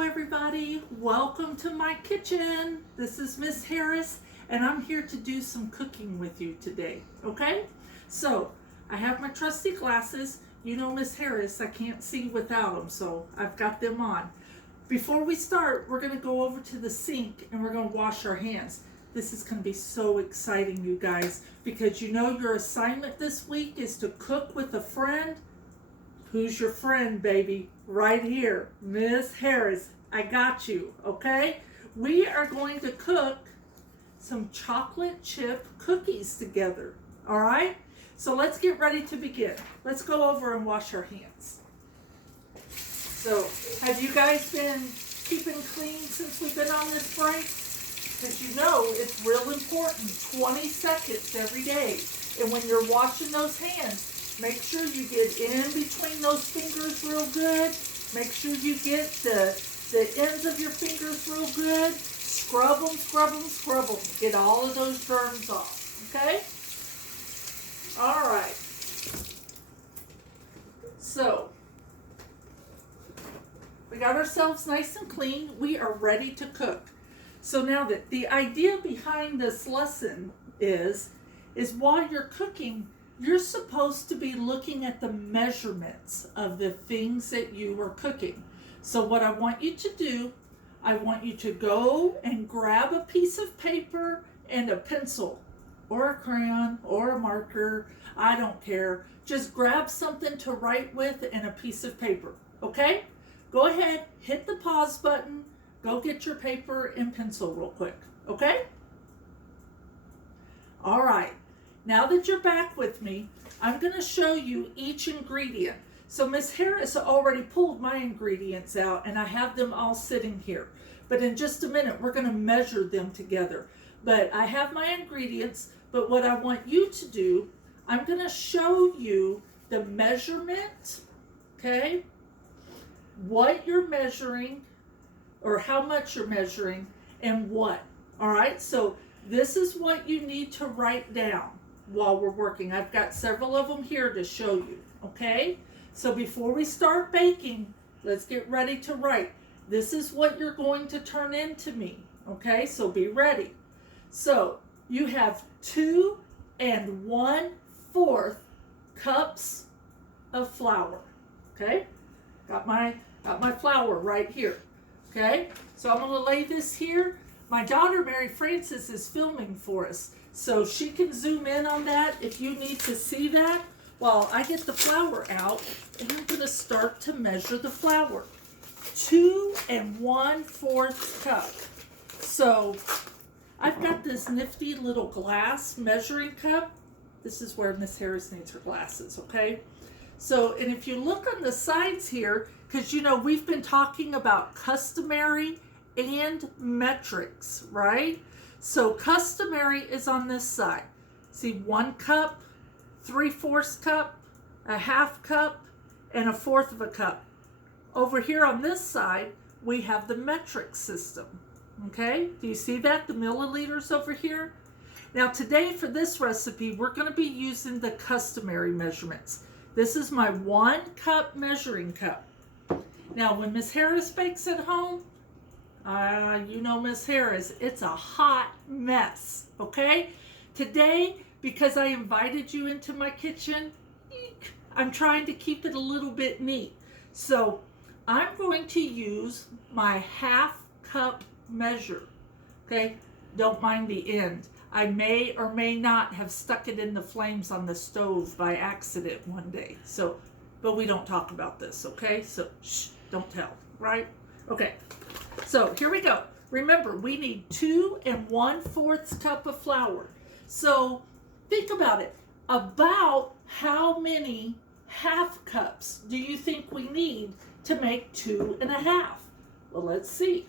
Hello everybody, welcome to my kitchen. This is Miss Harris and I'm here to do some cooking with you today, okay? So, I have my trusty glasses. You know Miss Harris, I can't see without them, so I've got them on. Before we start, we're going to go over to the sink and we're going to wash our hands. This is going to be so exciting, you guys, because you know your assignment this week is to cook with a friend. Who's your friend, baby? Right here, Miss Harris. I got you, okay? We are going to cook some chocolate chip cookies together, all right? So let's get ready to begin. Let's go over and wash our hands. So, have you guys been keeping clean since we've been on this break? Because you know it's real important, 20 seconds every day. And when you're washing those hands, make sure you get in between those fingers real good. Make sure you get the ends of your fingers real good. Scrub them, scrub them, scrub them. Get all of those germs off, okay? All right. So, we got ourselves nice and clean. We are ready to cook. So now that the idea behind this lesson is while you're cooking, you're supposed to be looking at the measurements of the things that you are cooking. So what I want you to do, I want you to go and grab a piece of paper and a pencil or a crayon or a marker. I don't care. Just grab something to write with and a piece of paper, okay? Go ahead, hit the pause button. Go get your paper and pencil real quick, okay? All right. Now that you're back with me, I'm going to show you each ingredient. So Miss Harris already pulled my ingredients out and I have them all sitting here. But in just a minute, we're going to measure them together. But I have my ingredients, but what I want you to do, I'm going to show you the measurement, okay? What you're measuring or how much you're measuring and what. All right, so this is what you need to write down while we're working. I've got several of them here to show you, okay? So before we start baking, let's get ready to write. This is what you're going to turn into me, okay? So be ready. So you have 2 1/4 cups of flour, okay? Got my flour right here, okay? So I'm gonna lay this here. My daughter, Mary Frances, is filming for us. So she can zoom in on that if you need to see that while I get the flour out, and I'm going to start to measure the flour. 2 1/4 cup. So I've got this nifty little glass measuring cup. This is where Miss Harris needs her glasses, okay? So, and if you look on the sides here, because you know we've been talking about customary and metrics, right? So customary is on this side. See, 1 cup, 3/4 cup, a 1/2 cup, and a 1/4 of a cup. Over here on this side, we have the metric system. Okay, do you see that? The milliliters over here. Now today for this recipe, we're going to be using the customary measurements. This is my 1 cup measuring cup. Now when Miss Harris bakes at home, you know Miss Harris, it's a hot mess, okay? Today, because I invited you into my kitchen, I'm trying to keep it a little bit neat. So I'm going to use my 1/2 cup measure, okay? Don't mind the end. I may or may not have stuck it in the flames on the stove by accident one day. So, but we don't talk about this, okay? So, shh, don't tell, right? Okay. So here we go. Remember, we need 2 1/4 cup of flour. So think about it. About how many 1/2 cups do you think we need to make 2 1/2? Well, let's see.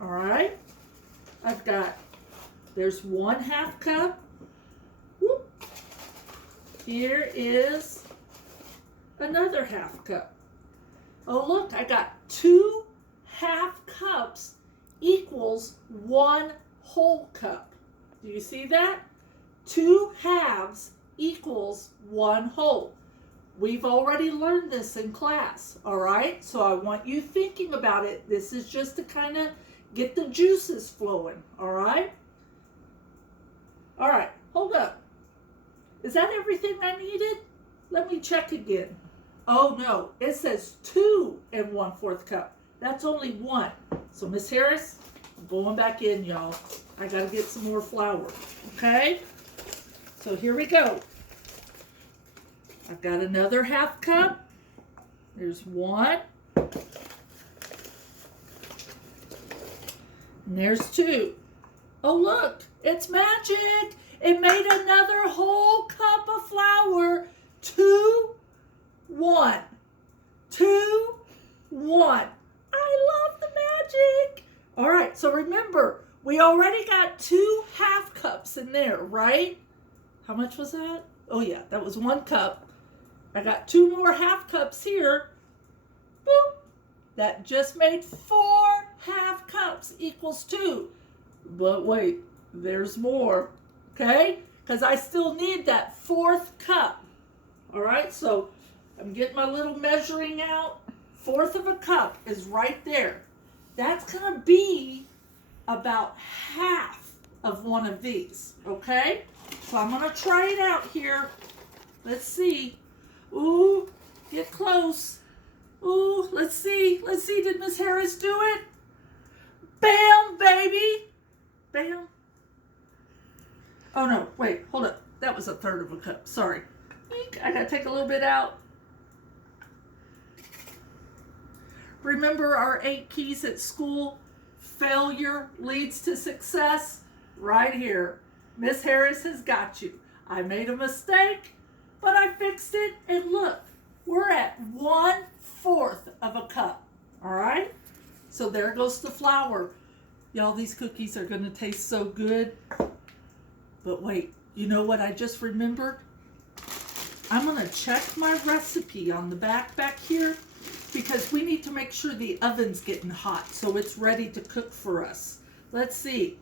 All right. There's 1/2 cup. Whoop. Here is another 1/2 cup. Oh, look, I got 2 1/2 cups equals 1 whole cup. Do you see that? 2 halves equals 1 whole. We've already learned this in class, all right? So I want you thinking about it. This is just to kind of get the juices flowing, all right? All right, hold up. Is that everything I needed? Let me check again. Oh no, it says 2 1/4 cup. That's only 1. So Miss Harris, I'm going back in, y'all. I gotta get some more flour, okay? So here we go. I've got another 1/2 cup. There's 1. And there's 2. Oh look, it's magic. It made another whole cup of flour. 2, 1. 2, 1. I love the magic. All right, so remember, we already got 2 1/2 cups in there, right? How much was that? Oh yeah, that was 1 cup. I got 2 more 1/2 cups here. Boop. That just made 4 1/2 cups equals 2. But wait, there's more, okay? Because I still need that 4th cup. All right, so I'm getting my little measuring out. 1/4 of a cup is right there. That's going to be about half of one of these, okay? So I'm going to try it out here. Let's see. Ooh, get close. Ooh, let's see. Let's see. Did Miss Harris do it? Bam, baby. Bam. Oh, no. Wait, hold up. That was 1/3 of a cup. Sorry. Eek, I got to take a little bit out. Remember our 8 keys at school? Failure leads to success. Right here. Miss Harris has got you. I made a mistake, but I fixed it. And look, we're at 1/4 of a cup. All right? So there goes the flour. Y'all, these cookies are going to taste so good. But wait, you know what I just remembered? I'm going to check my recipe on the back here, because we need to make sure the oven's getting hot so it's ready to cook for us. Let's see.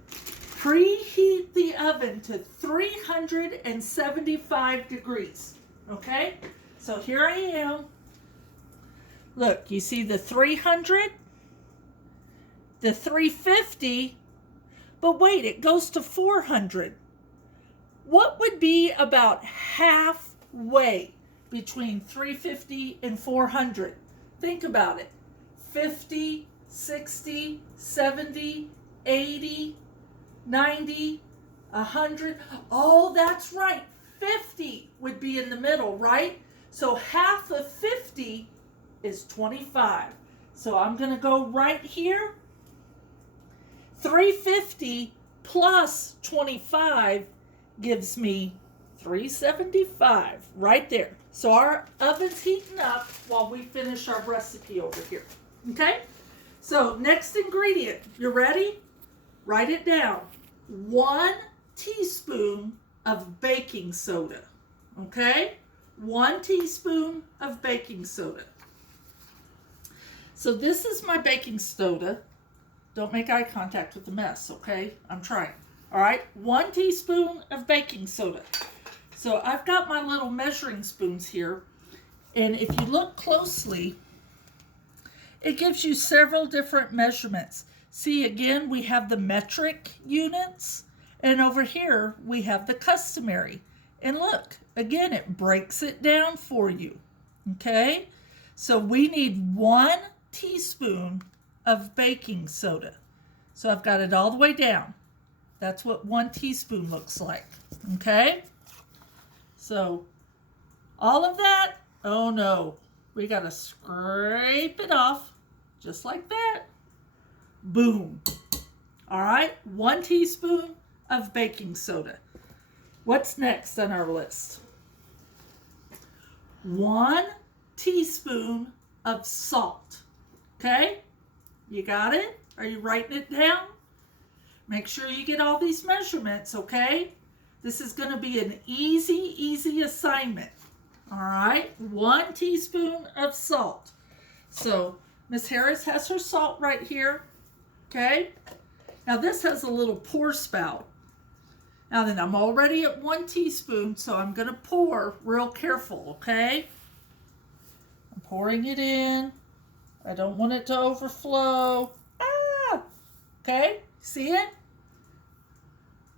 Preheat the oven to 375 degrees. Okay? So here I am. Look, you see the 300, the 350, but wait, it goes to 400. What would be about halfway between 350 and 400? Think about it. 50, 60, 70, 80, 90, 100. Oh, that's right. 50 would be in the middle, right? So half of 50 is 25. So I'm going to go right here. 350 plus 25 gives me 375 right there. So our oven's heating up while we finish our recipe over here. Okay? So next ingredient, you ready? Write it down. 1 teaspoon of baking soda. Okay? 1 teaspoon of baking soda. So this is my baking soda. Don't make eye contact with the mess, okay? I'm trying. All right? 1 teaspoon of baking soda. So I've got my little measuring spoons here. And if you look closely, it gives you several different measurements. See, again, we have the metric units. And over here, we have the customary. And look, again, it breaks it down for you. Okay? So we need 1 teaspoon of baking soda. So I've got it all the way down. That's what 1 teaspoon looks like. Okay? So all of that, oh no, we got to scrape it off just like that. Boom. All right, 1 teaspoon of baking soda. What's next on our list? 1 teaspoon of salt. Okay? You got it? Are you writing it down? Make sure you get all these measurements, okay? This is going to be an easy assignment. All right? 1 teaspoon of salt. So Miss Harris has her salt right here. Okay? Now this has a little pour spout. Now then, I'm already at 1 teaspoon, so I'm going to pour real careful, okay? I'm pouring it in. I don't want it to overflow. Ah! Okay, see it?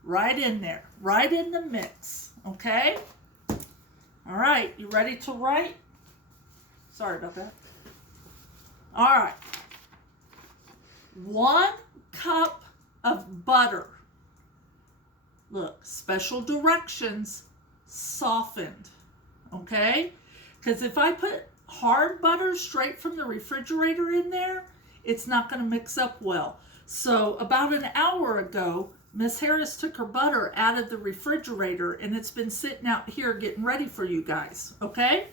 Right in there, right in the mix. Okay? All right, you ready to write? Sorry about that. All right. 1 cup of butter. Look, special directions, softened. Okay? Because if I put hard butter straight from the refrigerator in there, it's not going to mix up well. So about an hour ago, Miss Harris took her butter out of the refrigerator and it's been sitting out here getting ready for you guys. Okay?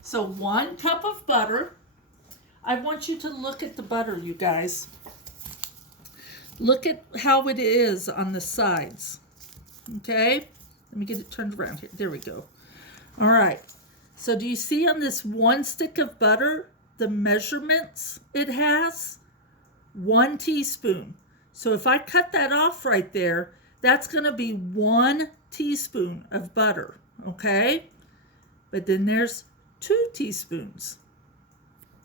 So 1 cup of butter. I want you to look at the butter, you guys. Look at how it is on the sides. Okay? Let me get it turned around here. There we go. All right. So do you see on this 1 stick of butter, the measurements it has? 1 teaspoon. So if I cut that off right there, that's going to be 1 teaspoon of butter. Okay? But then there's 2 teaspoons.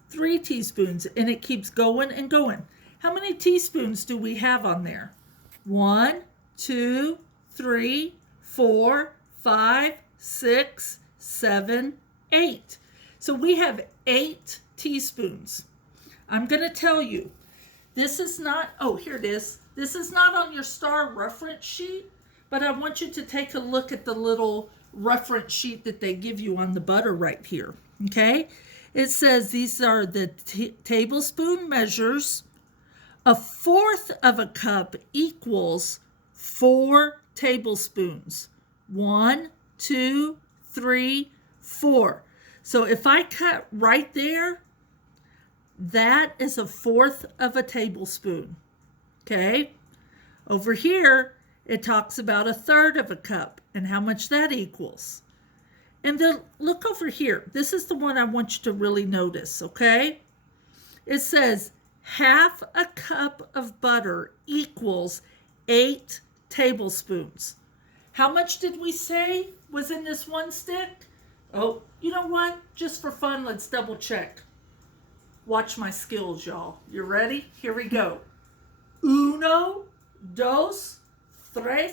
3 teaspoons, and it keeps going and going. How many teaspoons do we have on there? 1, 2, 3, 4, 5, 6, 7, 8. So we have 8 teaspoons. I'm going to tell you, this is not, oh, here it is. This is not on your star reference sheet, but I want you to take a look at the little reference sheet that they give you on the butter right here. Okay? It says these are the tablespoon measures. 1/4 of a cup equals 4 tablespoons. 1, 2, 3, 4. So if I cut right there, that is 1/4 of a tablespoon. Okay? Over here, it talks about 1/3 of a cup and how much that equals. And then look over here. This is the one I want you to really notice, okay? It says 1/2 a cup of butter equals 8 tablespoons. How much did we say was in this 1 stick? Oh, you know what? Just for fun, let's double check. Watch my skills, y'all. You ready? Here we go. 1, 2, 3,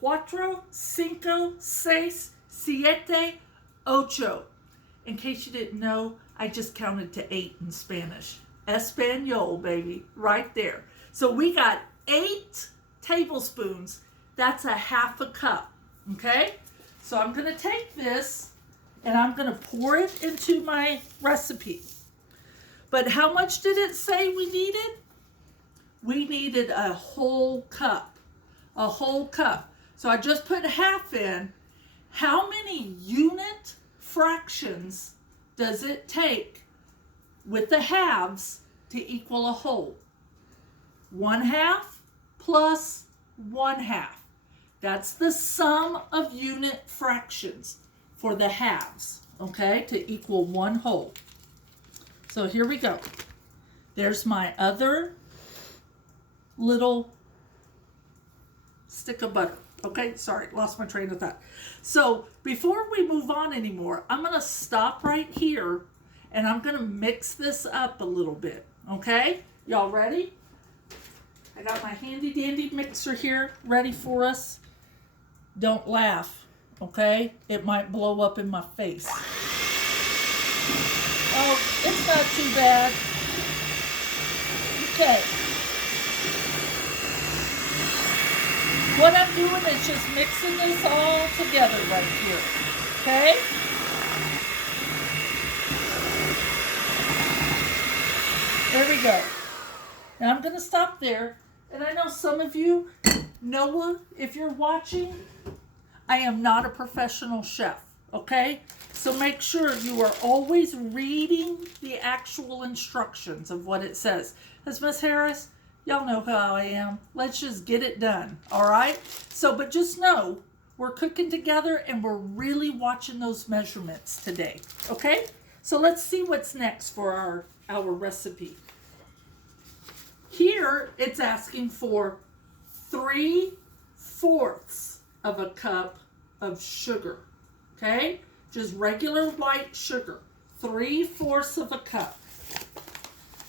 4, 5, 6, 7, 8. In case you didn't know, I just counted to 8 in Spanish. Espanol, baby, right there. So we got 8 tablespoons. That's 1/2 a cup, okay? So I'm going to take this and I'm going to pour it into my recipe. But how much did it say we needed? We needed a whole cup. A whole cup. So I just put 1/2 in. How many unit fractions does it take with the halves to equal a whole? 1/2 plus 1/2. That's the sum of unit fractions for the halves, okay, to equal 1 whole. So here we go. There's my other little stick of butter. Okay, sorry, lost my train of thought. So before we move on anymore, I'm going to stop right here and I'm going to mix this up a little bit. Okay, y'all ready? I got my handy dandy mixer here ready for us. Don't laugh, okay? It might blow up in my face. Oh, it's not too bad. Okay. What I'm doing is just mixing this all together right here. Okay? There we go. Now I'm going to stop there. And I know some of you, Noah, if you're watching, I am not a professional chef. Okay? So make sure you are always reading the actual instructions of what it says. As Miss Harris, y'all know how I am. Let's just get it done. All right? So, but just know, we're cooking together and we're really watching those measurements today. Okay? So let's see what's next for our recipe. Here, it's asking for 3/4 of a cup of sugar. Okay? Just regular white sugar. 3/4 of a cup.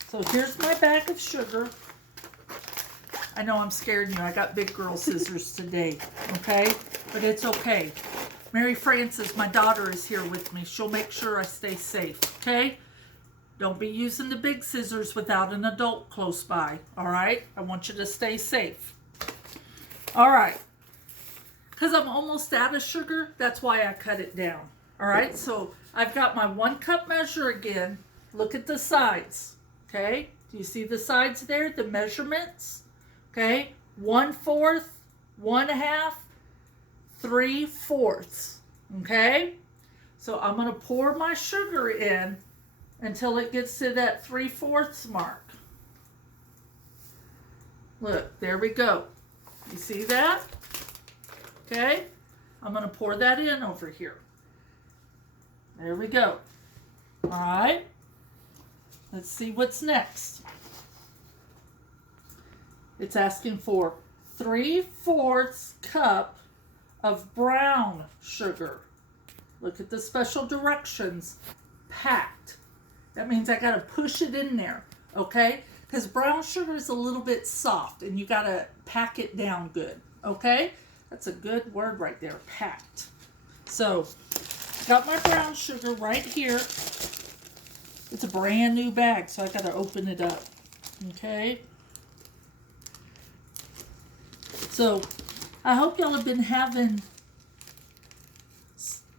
So here's my bag of sugar. I know I'm scaring you. I got big girl scissors today, okay? But it's okay. Mary Frances, my daughter, is here with me. She'll make sure I stay safe, okay? Don't be using the big scissors without an adult close by, all right? I want you to stay safe. All right. Because I'm almost out of sugar, that's why I cut it down, all right? So I've got my 1 cup measure again. Look at the sides, okay? Do you see the sides there, the measurements? Okay, 1/4, 1/2, 3/4. Okay, so I'm going to pour my sugar in until it gets to that 3/4 mark. Look, there we go. You see that? Okay, I'm going to pour that in over here. There we go. All right, let's see what's next. It's asking for 3/4 cup of brown sugar. Look at the special directions. Packed. That means I got to push it in there, okay? Because brown sugar is a little bit soft and you got to pack it down good, okay? That's a good word right there, packed. So, got my brown sugar right here. It's a brand new bag, so I got to open it up, okay? So, I hope y'all have been having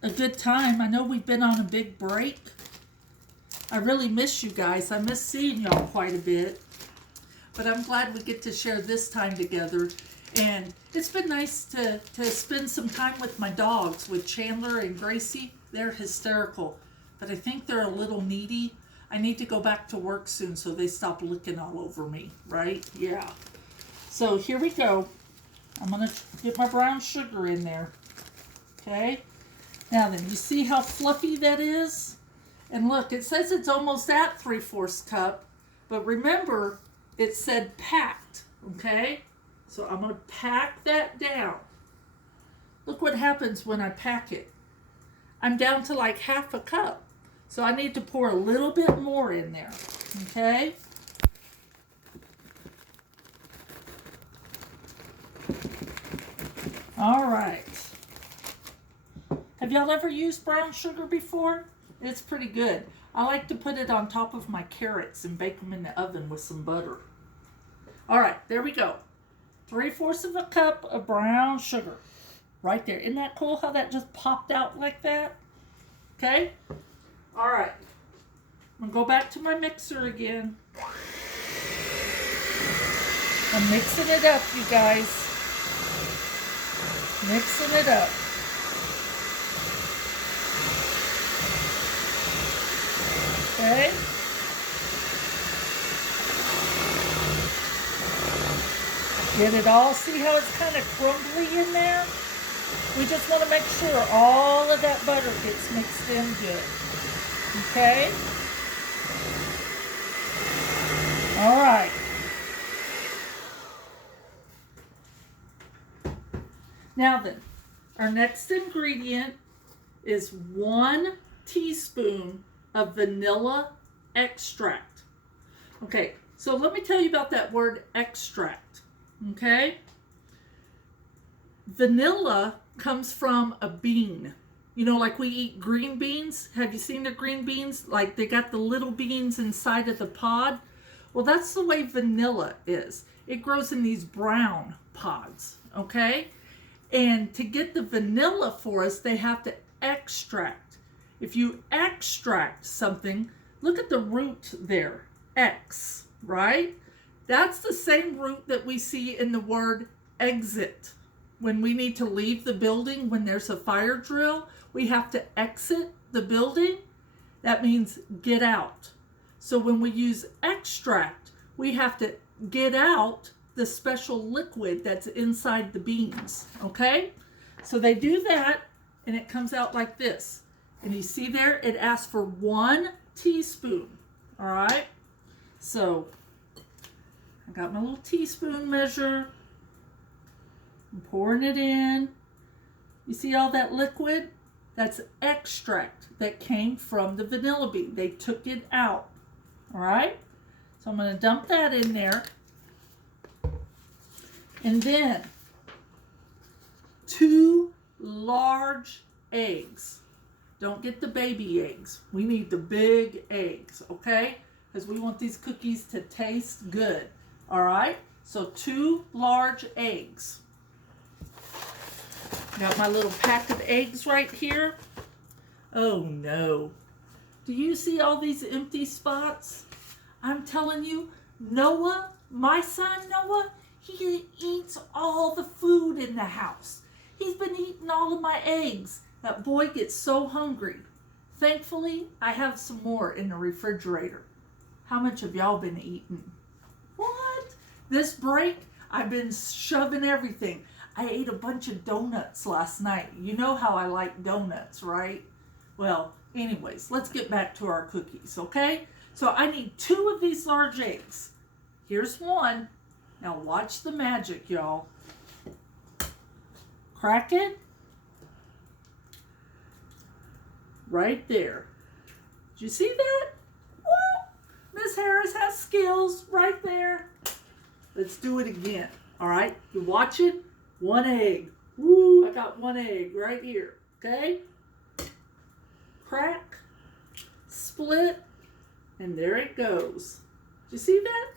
a good time. I know we've been on a big break. I really miss you guys. I miss seeing y'all quite a bit. But I'm glad we get to share this time together. And it's been nice to spend some time with my dogs, with Chandler and Gracie. They're hysterical. But I think they're a little needy. I need to go back to work soon so they stop licking all over me, right? Yeah. So here we go. I'm going to get my brown sugar in there. Okay. Now then, you see how fluffy that is? And look, it says it's almost at 3/4 cup. But remember, it said packed. Okay. So I'm going to pack that down. Look what happens when I pack it. I'm down to like 1/2 cup. So I need to pour a little bit more in there. Okay. All right. Have y'all ever used brown sugar before? It's pretty good. I like to put it on top of my carrots and bake them in the oven with some butter. All right, there we go. 3/4 of a cup of brown sugar. Right there. Isn't that cool how that just popped out like that? Okay. All right. I'm going to go back to my mixer again. I'm mixing it up, you guys. Mixing it up. Okay. Get it all. See how it's kind of crumbly in there? We just want to make sure all of that butter gets mixed in good. Okay? All right. Now then, our next ingredient is 1 teaspoon of vanilla extract. Okay, so let me tell you about that word extract. Okay? Vanilla comes from a bean. You know, like we eat green beans. Have you seen the green beans? Like they got the little beans inside of the pod. Well, that's the way vanilla is. It grows in these brown pods. Okay? And to get the vanilla for us, they have to extract. If you extract something, look at the root there, X, right? That's the same root that we see in the word exit. When we need to leave the building, when there's a fire drill, we have to exit the building. That means get out. So when we use extract, we have to get out the special liquid that's inside the beans, okay? So they do that, and it comes out like this. And you see there, it asks for 1 teaspoon, all right? So I got my little teaspoon measure. I'm pouring it in. You see all that liquid? That's extract that came from the vanilla bean. They took it out. All right? So I'm going to dump that in there. And then 2 large eggs. Don't get the baby eggs. We need the big eggs, okay? Because we want these cookies to taste good. All right? So 2 large eggs. Got my little pack of eggs right here. Oh no. Do you see all these empty spots? I'm telling you, Noah, my son Noah, he eats all the food in the house. He's been eating all of my eggs. That boy gets so hungry. Thankfully, I have some more in the refrigerator. How much have y'all been eating? What? This break, I've been shoving everything. I ate a bunch of donuts last night. You know how I like donuts, right? Well, anyways, let's get back to our cookies, okay? So I need 2 of these large eggs. Here's one. Now watch the magic, y'all. Crack it. Right there. Did you see that? Woo! Miss Harris has skills right there. Let's do it again. All right? You watch it? 1 egg. Woo! I got 1 egg right here. Okay? Crack. Split. And there it goes. Did you see that?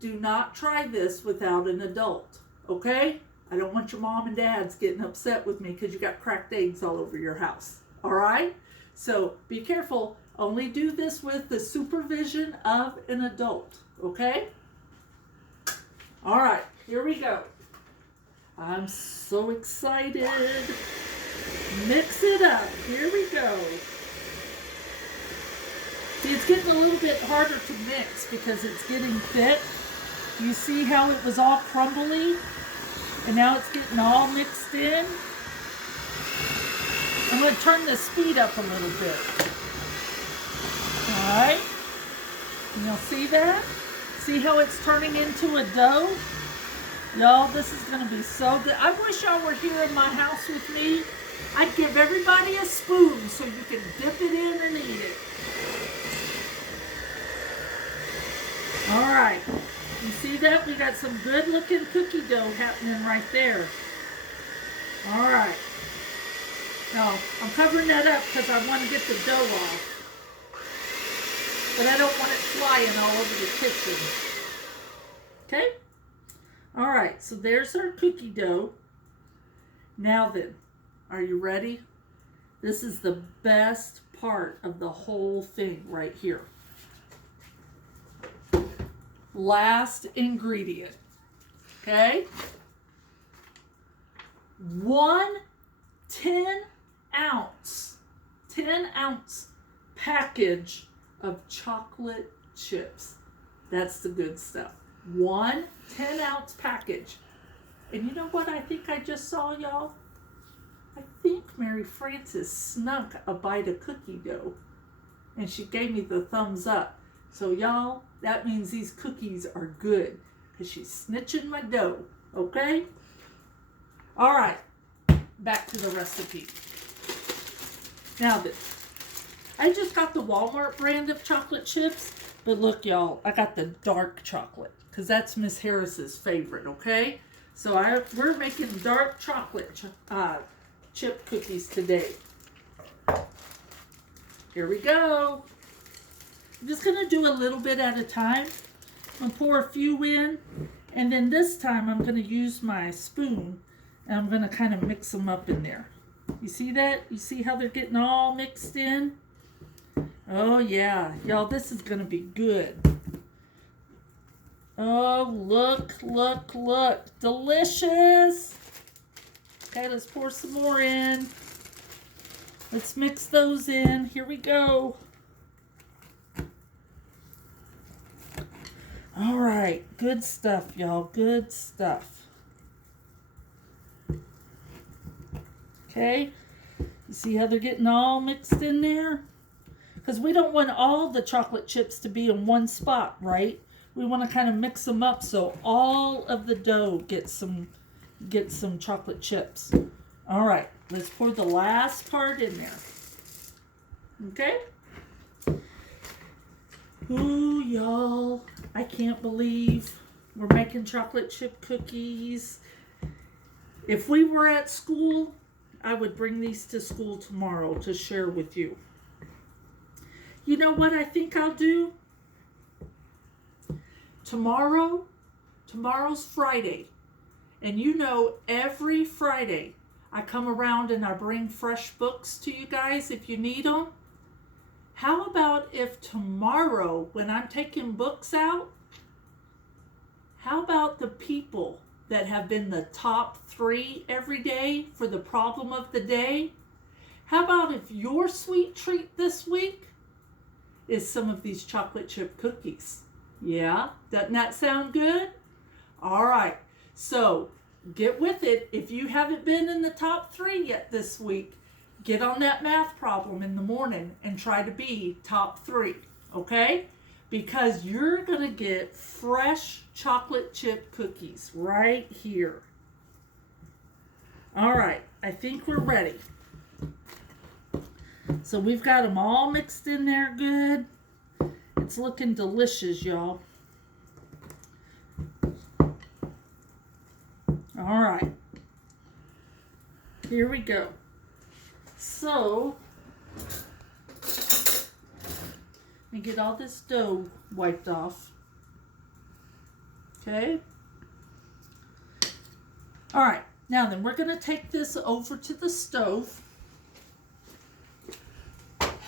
Do not try this without an adult. Okay? I don't want your mom and dads getting upset with me because you got cracked eggs all over your house. All right? So be careful. Only do this with the supervision of an adult. Okay? All right. Here we go. I'm so excited. Mix it up. Here we go. See, it's getting a little bit harder to mix because it's getting thick. You see how it was all crumbly? And now it's getting all mixed in. I'm going to turn the speed up a little bit. All right. And you'll see that? See how it's turning into a dough? Y'all, this is going to be so good. I wish y'all were here in my house with me. I'd give everybody a spoon so you can dip it in and eat it. All right. You see that? We got some good looking cookie dough happening right there. All right. Now, I'm covering that up because I want to get the dough off. But I don't want it flying all over the kitchen. Okay? All right, so there's our cookie dough. Now then, are you ready? This is the best part of the whole thing right here. Last ingredient. Okay? 1 10-ounce package of chocolate chips. That's the good stuff. 1 10-ounce package. And you know what I think I just saw, y'all? I think Mary Frances snuck a bite of cookie dough. And she gave me the thumbs up. So y'all, that means these cookies are good. Because she's snitching my dough. Okay? All right. Back to the recipe. Now then, I just got the Walmart brand of chocolate chips. But look, y'all, I got the dark chocolate. Because that's Miss Harris's favorite, okay? So we're making dark chocolate chip cookies today. Here we go. I'm just going to do a little bit at a time. I'm going to pour a few in. And then this time I'm going to use my spoon. And I'm going to kind of mix them up in there. You see that? You see how they're getting all mixed in? Oh, yeah. Y'all, this is going to be good. Oh, look, look, look. Delicious. Okay, let's pour some more in. Let's mix those in. Here we go. All right. Good stuff, y'all. Good stuff. Okay. You see how they're getting all mixed in there? Because we don't want all the chocolate chips to be in one spot, right? We want to kind of mix them up so all of the dough gets some chocolate chips. All right, let's pour the last part in there. Okay? Ooh, y'all, I can't believe we're making chocolate chip cookies. If we were at school, I would bring these to school tomorrow to share with you. You know what I think I'll do? Tomorrow's Friday. And you know, every Friday I come around and I bring fresh books to you guys if you need them. How about if tomorrow, when I'm taking books out, how about the people that have been the top 3 every day for the problem of the day? How about if your sweet treat this week is some of these chocolate chip cookies? Yeah, doesn't that sound good? All right, so get with it. If you haven't been in the top 3 yet this week, get on that math problem in the morning and try to be top 3, okay? Because you're going to get fresh chocolate chip cookies right here. All right, I think we're ready. So we've got them all mixed in there good. It's looking delicious, y'all. All right, here we go. So, let me get all this dough wiped off. Okay. All right, now then we're going to take this over to the stove.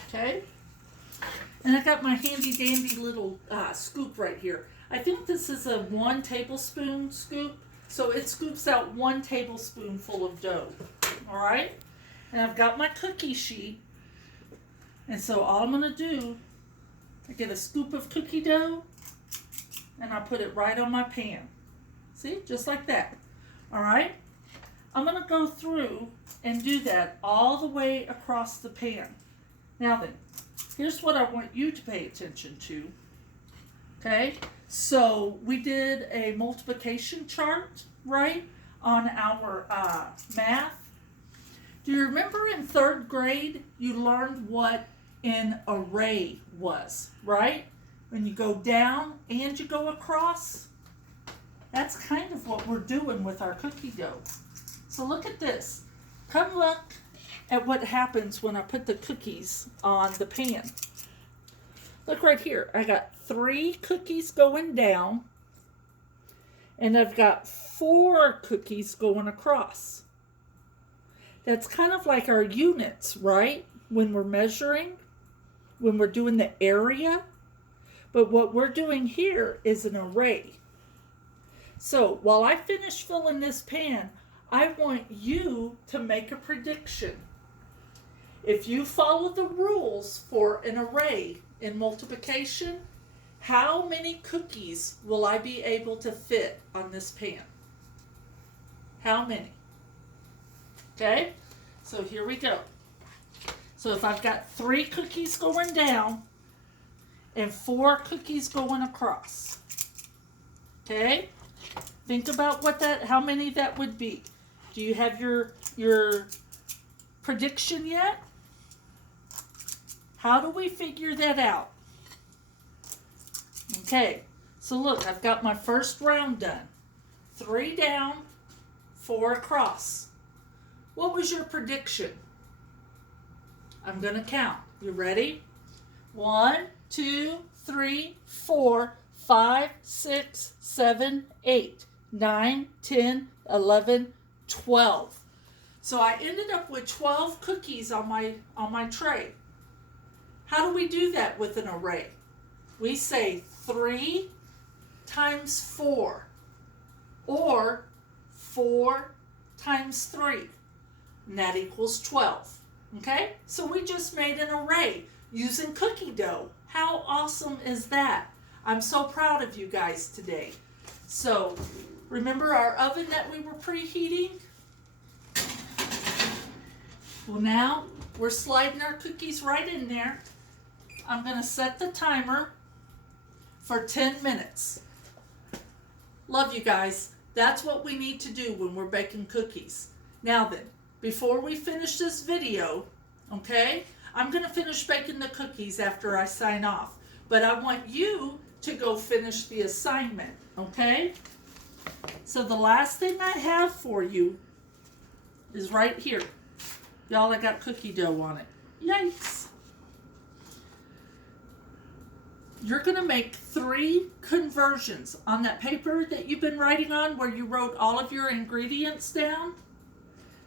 Okay. And I got my handy dandy little scoop right here. I think this is a 1 tablespoon scoop. So it scoops out 1 tablespoonful of dough. All right. And I've got my cookie sheet. And so all I'm going to do, I get a scoop of cookie dough and I put it right on my pan. See, just like that. All right. I'm going to go through and do that all the way across the pan. Now then, here's what I want you to pay attention to. Okay, so we did a multiplication chart, right, on our math. Do you remember in 3rd grade you learned what an array was, right? When you go down and you go across? That's kind of what we're doing with our cookie dough. So look at this. Come look at what happens when I put the cookies on the pan. Look right here. I got 3 cookies going down, and I've got 4 cookies going across. That's kind of like our units, right? When we're measuring, when we're doing the area. But what we're doing here is an array. So while I finish filling this pan, I want you to make a prediction. If you follow the rules for an array in multiplication, how many cookies will I be able to fit on this pan? How many? Okay, so here we go. So if I've got 3 cookies going down and 4 cookies going across, okay, think about how many that would be. Do you have your prediction yet? How do we figure that out? Okay, so look, I've got my first round done. 3 down, 4 across. What was your prediction? I'm going to count. You ready? 1, 2, 3, 4, 5, 6, 7, 8, 9, 10, 11, 12. So I ended up with 12 cookies on my tray. How do we do that with an array? We say 3 times 4, or 4 times 3, and that equals 12. Okay? So we just made an array using cookie dough. How awesome is that? I'm so proud of you guys today. So, remember our oven that we were preheating? Well, now we're sliding our cookies right in there. I'm going to set the timer for 10 minutes. Love you guys. That's what we need to do when we're baking cookies. Now then, before we finish this video, okay, I'm going to finish baking the cookies after I sign off. But I want you to go finish the assignment, okay? So the last thing I have for you is right here. Y'all, I got cookie dough on it. Yikes. You're going to make 3 conversions on that paper that you've been writing on where you wrote all of your ingredients down.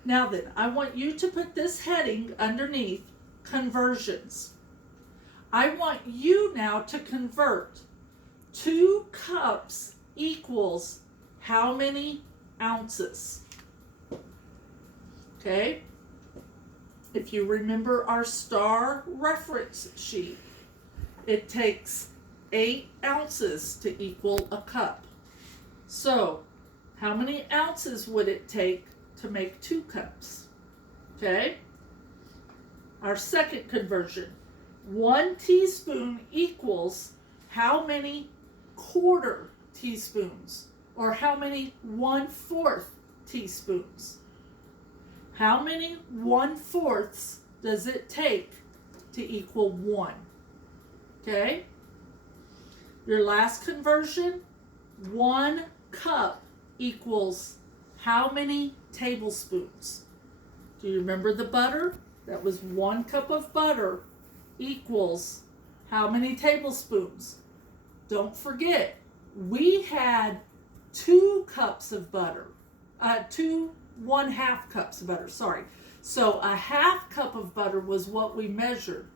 Now then, I want you to put this heading underneath conversions. I want you now to convert 2 cups equals how many ounces? Okay? If you remember our STAR reference sheet, it takes 8 ounces to equal a cup. So, how many ounces would it take to make 2 cups? Okay? Our second conversion. 1 teaspoon equals how many quarter teaspoons? Or how many 1/4 teaspoons? How many 1/4 does it take to equal 1? Okay? Your last conversion, 1 cup equals how many tablespoons? Do you remember the butter? That was 1 cup of butter equals how many tablespoons? Don't forget, we had 2 cups of butter, 2 1/2 cups of butter, sorry. So a 1/2 cup of butter was what we measured.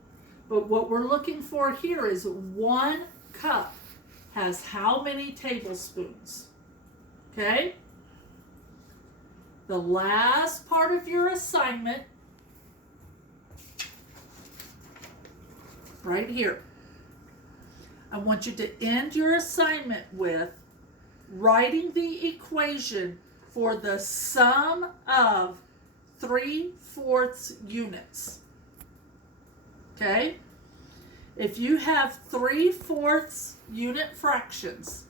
But what we're looking for here is 1 cup has how many tablespoons? Okay? The last part of your assignment, right here. I want you to end your assignment with writing the equation for the sum of 3/4 units. Okay? If you have 3/4 unit fractions,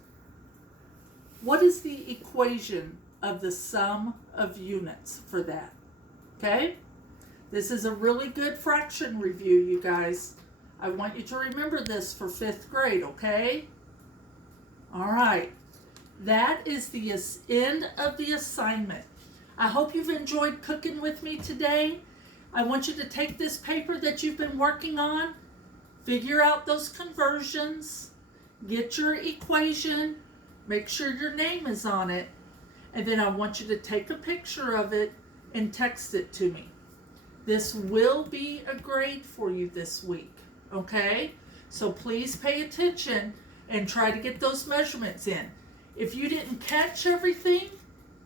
what is the equation of the sum of units for that? Okay? This is a really good fraction review, you guys. I want you to remember this for 5th grade, okay? All right. That is the end of the assignment. I hope you've enjoyed cooking with me today. I want you to take this paper that you've been working on, figure out those conversions, get your equation, make sure your name is on it, and then I want you to take a picture of it and text it to me. This will be a grade for you this week, okay? So please pay attention and try to get those measurements in. If you didn't catch everything,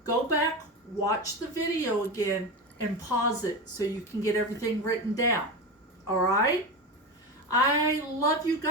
go back, watch the video again, and pause it so you can get everything written down. All right? I love you guys.